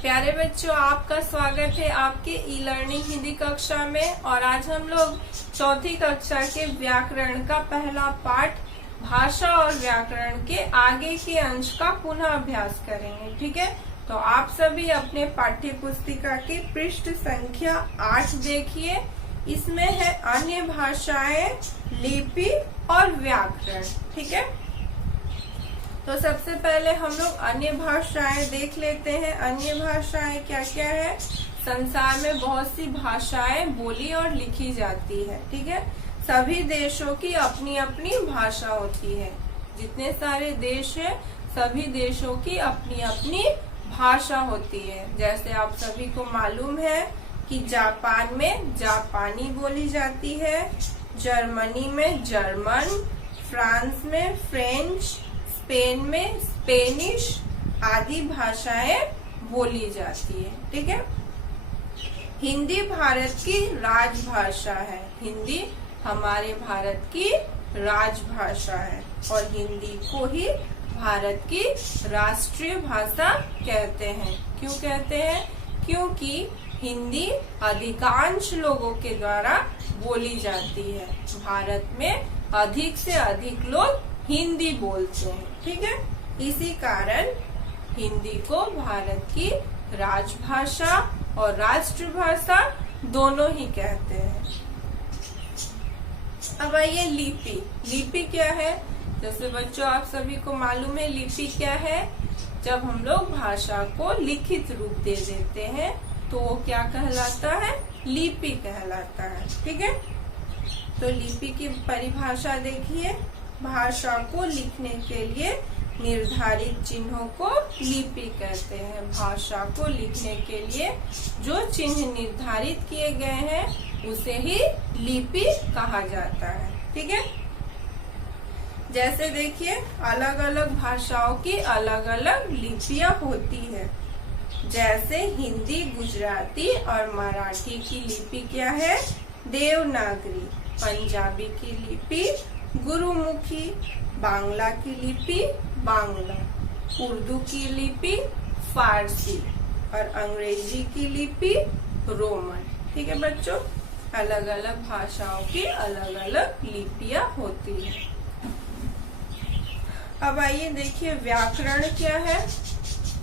प्यारे बच्चों, आपका स्वागत है आपके ई लर्निंग हिंदी कक्षा में। और आज हम लोग चौथी कक्षा के व्याकरण का पहला पाठ भाषा और व्याकरण के आगे के अंश का पुनः अभ्यास करेंगे। ठीक है, तो आप सभी अपने पाठ्य पुस्तिका के पृष्ठ संख्या 8 देखिए। इसमें है अन्य भाषाएं, लिपि और व्याकरण। ठीक है, तो सबसे पहले हम लोग अन्य भाषाएं देख लेते हैं। अन्य भाषाएं क्या क्या है? संसार में बहुत सी भाषाएं बोली और लिखी जाती है। ठीक है, सभी देशों की अपनी अपनी भाषा होती है। जितने सारे देश है, सभी देशों की अपनी अपनी भाषा होती है। जैसे आप सभी को मालूम है कि जापान में जापानी बोली जाती है, जर्मनी में जर्मन, फ्रांस में फ्रेंच, स्पेन में स्पेनिश आदि भाषाएं बोली जाती है। ठीक है, हिंदी भारत की राजभाषा है। हिंदी हमारे भारत की राजभाषा है और हिंदी को ही भारत की राष्ट्रीय भाषा कहते हैं। क्यों कहते हैं? क्योंकि हिंदी अधिकांश लोगों के द्वारा बोली जाती है। भारत में अधिक से अधिक लोग हिंदी बोलते हैं। ठीक है, इसी कारण हिंदी को भारत की राजभाषा और राष्ट्रभाषा दोनों ही कहते हैं। अब आइए लिपि। लिपि क्या है? जैसे बच्चों आप सभी को मालूम है लिपि क्या है? जब हम लोग भाषा को लिखित रूप दे देते हैं तो वो क्या कहलाता है? लिपि कहलाता है। ठीक है, तो लिपि की परिभाषा देखिए। भाषा को लिखने के लिए निर्धारित चिन्हों को लिपि कहते हैं। भाषा को लिखने के लिए जो चिन्ह निर्धारित किए गए हैं उसे ही लिपि कहा जाता है। ठीक है, जैसे देखिए अलग अलग भाषाओं की अलग अलग लिपियां होती है। जैसे हिंदी, गुजराती और मराठी की लिपि क्या है? देवनागरी। पंजाबी की लिपि गुरुमुखी, बांग्ला की लिपि बांग्ला, उर्दू की लिपि फारसी और अंग्रेजी की लिपि रोमन। ठीक है बच्चों, अलग अलग भाषाओं की अलग अलग लिपियां होती है। अब आइए देखिए व्याकरण क्या है।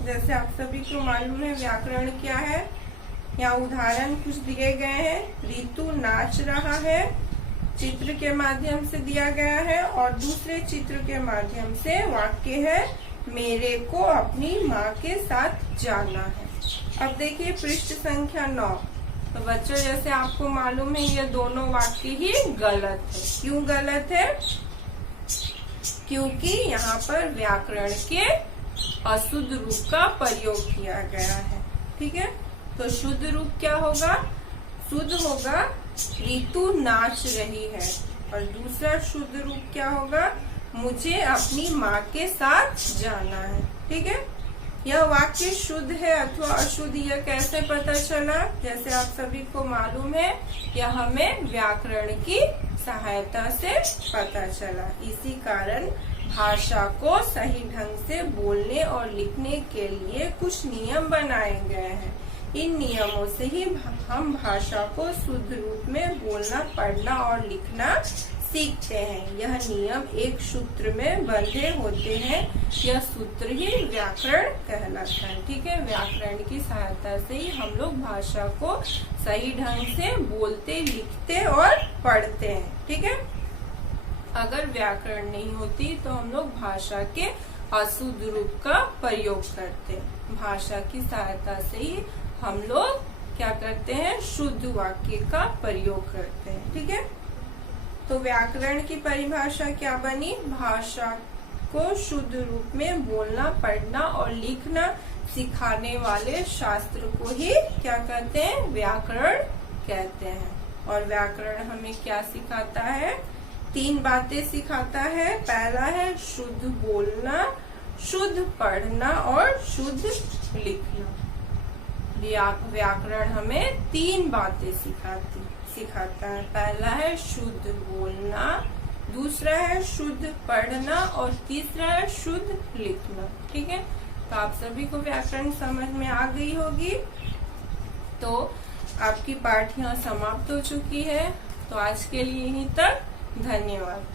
जैसे आप सभी को मालूम है व्याकरण क्या है। यहाँ उदाहरण कुछ दिए गए हैं। ऋतु नाच रहा है, चित्र के माध्यम से दिया गया है, और दूसरे चित्र के माध्यम से वाक्य है मेरे को अपनी माँ के साथ जाना है। अब देखिए पृष्ठ संख्या 9। तो बच्चों जैसे आपको मालूम है ये दोनों वाक्य ही गलत है। क्यों गलत है? क्योंकि यहाँ पर व्याकरण के अशुद्ध रूप का प्रयोग किया गया है। ठीक है, तो शुद्ध रूप क्या होगा? शुद्ध होगा ऋतु नाच रही है, और दूसरा शुद्ध रूप क्या होगा? मुझे अपनी माँ के साथ जाना है। ठीक है, यह वाक्य शुद्ध है अथवा अशुद्ध यह कैसे पता चला? जैसे आप सभी को मालूम है यह हमें व्याकरण की सहायता से पता चला। इसी कारण भाषा को सही ढंग से बोलने और लिखने के लिए कुछ नियम बनाए गए हैं। इन नियमों से ही हम भाषा को शुद्ध रूप में बोलना, पढ़ना और लिखना सीखते हैं। यह नियम एक सूत्र में बंधे होते हैं। यह सूत्र ही व्याकरण कहलाता है। ठीक है, व्याकरण की सहायता से ही हम लोग भाषा को सही ढंग से बोलते, लिखते और पढ़ते हैं। ठीक है, अगर व्याकरण नहीं होती तो हम लोग भाषा के अशुद्ध रूप का प्रयोग करते। भाषा की सहायता से ही हम लोग क्या करते हैं? शुद्ध वाक्य का प्रयोग करते हैं। ठीक है, तो व्याकरण की परिभाषा क्या बनी? भाषा को शुद्ध रूप में बोलना, पढ़ना और लिखना सिखाने वाले शास्त्र को ही क्या कहते हैं? व्याकरण कहते हैं। और व्याकरण हमें क्या सिखाता है? 3 बातें सिखाता है। पहला है शुद्ध बोलना, शुद्ध पढ़ना और शुद्ध लिखना। व्याकरण हमें 3 बातें सिखाता है। पहला है शुद्ध बोलना, दूसरा है शुद्ध पढ़ना और तीसरा है शुद्ध लिखना। ठीक है, तो आप सभी को व्याकरण समझ में आ गई होगी। तो आपकी पाठ यहाँ समाप्त हो चुकी है। तो आज के लिए यहीं तक, धन्यवाद।